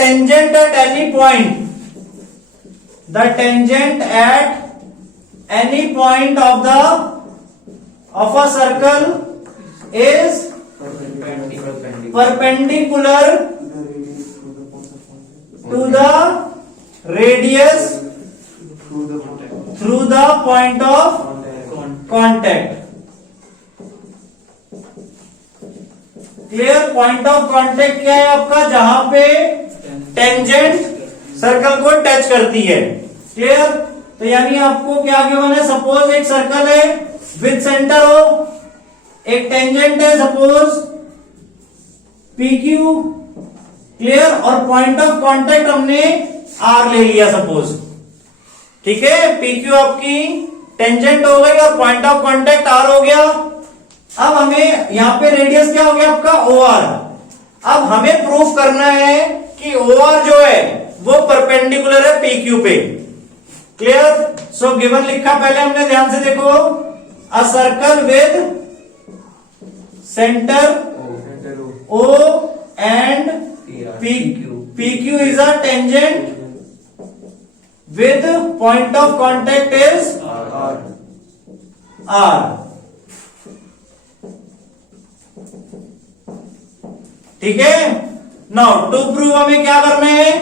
tangent at any point, the tangent at any point of a circle is perpendicular to the radius through the point of contact. Clear? Point of contact क्या है आपका? जहां पे tangent circle को touch करती है। Clear? तो यानी आपको क्या गिवन है? सपोज एक सर्कल है विद सेंटर हो, एक टेंजेंट है सपोज PQ। क्लियर? और पॉइंट ऑफ कांटेक्ट हमने R ले लिया सपोज। ठीक है, PQ आपकी टेंजेंट हो गई और पॉइंट ऑफ कांटेक्ट R हो गया। अब हमें यहां पे रेडियस क्या हो गया आपका? OR। अब हमें प्रूफ करना है कि OR जो है वो परपेंडिकुलर है PQ पे। क्लियर? सो गिवन लिखा पहले हमने, ध्यान से देखो, a circle with centre O and PQ is a tangent with point of contact is R। ठीक है? नाउ टू प्रूव हमें क्या करना है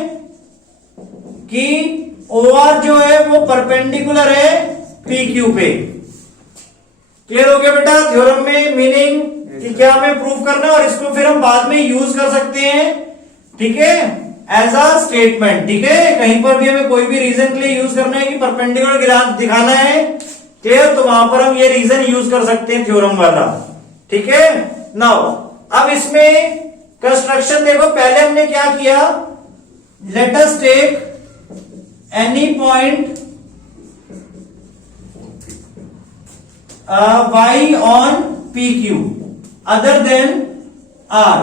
कि OR जो है वो परपेंडिकुलर है PQ पे। क्लियर हो गया बेटा? थ्योरम में मीनिंग कि क्या हमें प्रूव करना है और इसको फिर हम बाद में यूज कर सकते हैं। ठीक है, एज अ स्टेटमेंट। ठीक है, कहीं पर भी हमें कोई भी रीजन के लिए यूज करना है कि परपेंडिकुलर दिखाना है। क्लियर? तो वहां पर हम ये रीजन यूज कर सकते हैं थ्योरम वाला। ठीक है, नाउ अब इसमें कंस्ट्रक्शन देखो। पहले हमने क्या किया? Let us take any point y on PQ other than R।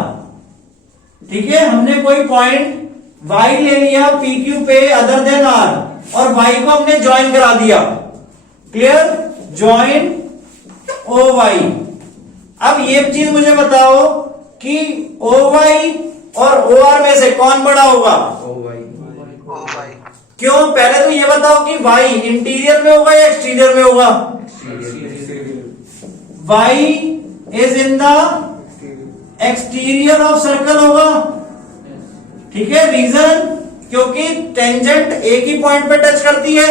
ठीक है, हमने कोई पॉइंट y ले लिया PQ पे अदर देन R और y को हमने ज्वाइन करा दिया। क्लियर? Join OY। अब ये चीज मुझे बताओ कि OY और OR में से कौन बड़ा होगा? OY। क्यों? पहले तो ये बताओ कि Y इंटीरियर में होगा या एक्सटीरियर में होगा? Y is in the exterior of circle होगा। ठीक है, रीजन क्योंकि टेंजेंट एक ही पॉइंट पे टच करती है,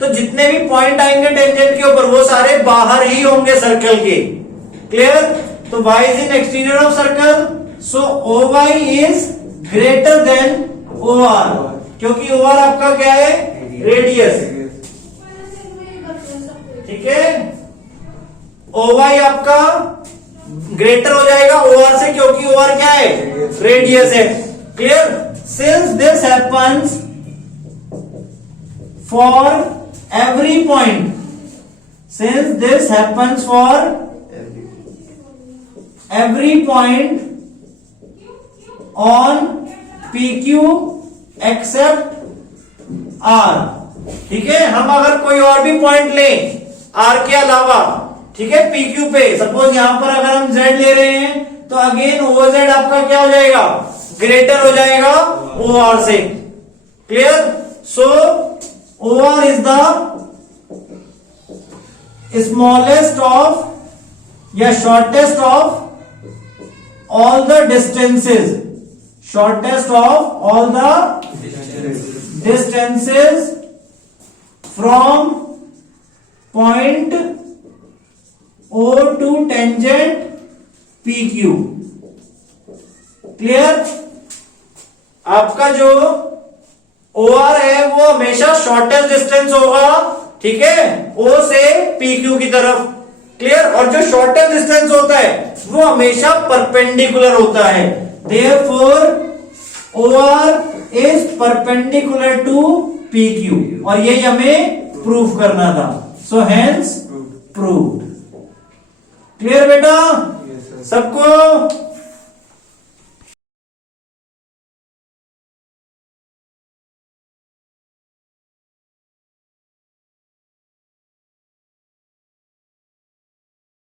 तो जितने भी पॉइंट आएंगे टेंजेंट के ऊपर वो सारे बाहर ही होंगे सर्कल के। क्लियर? तो y is in exterior of circle, so OY is greater than OR, क्योंकि OR आपका क्या है? रेडियस। ठीक है, OY आपका ग्रेटर हो जाएगा OR से, क्योंकि OR क्या है? रेडियस है। Clear? Since this happens for every point, since this happens for every point on PQ except R। ठीक है, हम अगर कोई और भी पॉइंट लें R के अलावा, ठीक है, PQ पे, सपोज यहां पर अगर हम Z ले रहे हैं तो अगेन OZ आपका क्या हो जाएगा? ग्रेटर हो जाएगा OR से। Clear? So OR is the smallest of या shortest of all the distances, shortest of all the distances from point O to tangent PQ। Clear? आपका जो OR है वो हमेशा शॉर्टेस्ट डिस्टेंस होगा। ठीक है, O से PQ की तरफ। क्लियर? और जो शॉर्टेस्ट डिस्टेंस होता है वो हमेशा परपेंडिकुलर होता है। Therefore OR is perpendicular to PQ, और यही हमें प्रूफ करना था। So hence proved। क्लियर बेटा? सबको